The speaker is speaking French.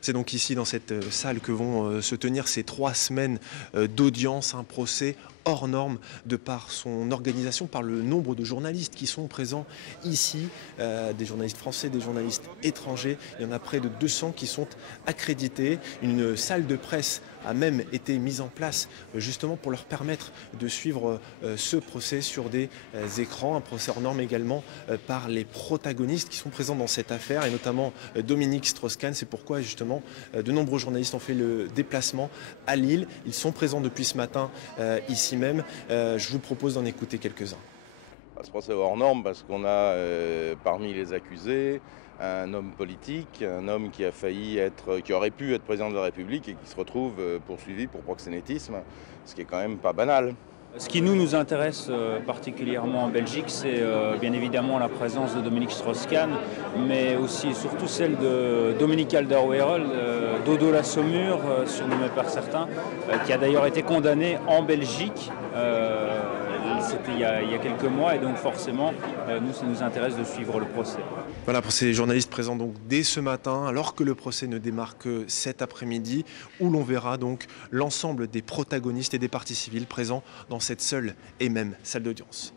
C'est donc ici, dans cette salle, que vont se tenir ces 3 semaines d'audience, un procès hors norme de par son organisation, par le nombre de journalistes qui sont présents ici, des journalistes français, des journalistes étrangers. Il y en a près de 200 qui sont accrédités. Une salle de presse a même été mise en place justement pour leur permettre de suivre ce procès sur des écrans, un procès hors norme également par les protagonistes qui sont présents dans cette affaire et notamment Dominique Strauss-Kahn. C'est pourquoi justement de nombreux journalistes ont fait le déplacement à Lille. Ils sont présents depuis ce matin ici même. Je vous propose d'en écouter quelques-uns. Ce procès est hors norme parce qu'on a parmi les accusés un homme politique, un homme qui aurait pu être président de la République et qui se retrouve poursuivi pour proxénétisme, ce qui est quand même pas banal. Ce qui nous intéresse particulièrement en Belgique, c'est bien évidemment la présence de Dominique Strauss-Kahn, mais aussi et surtout celle de Dominique Calder-Weerel, Dodo la Saumure, surnommé par certains, qui a d'ailleurs été condamné en Belgique. C'était il y a quelques mois et donc forcément, nous, ça nous intéresse de suivre le procès. Voilà pour ces journalistes présents donc dès ce matin, alors que le procès ne démarre que cet après-midi, où l'on verra donc l'ensemble des protagonistes et des parties civiles présents dans cette seule et même salle d'audience.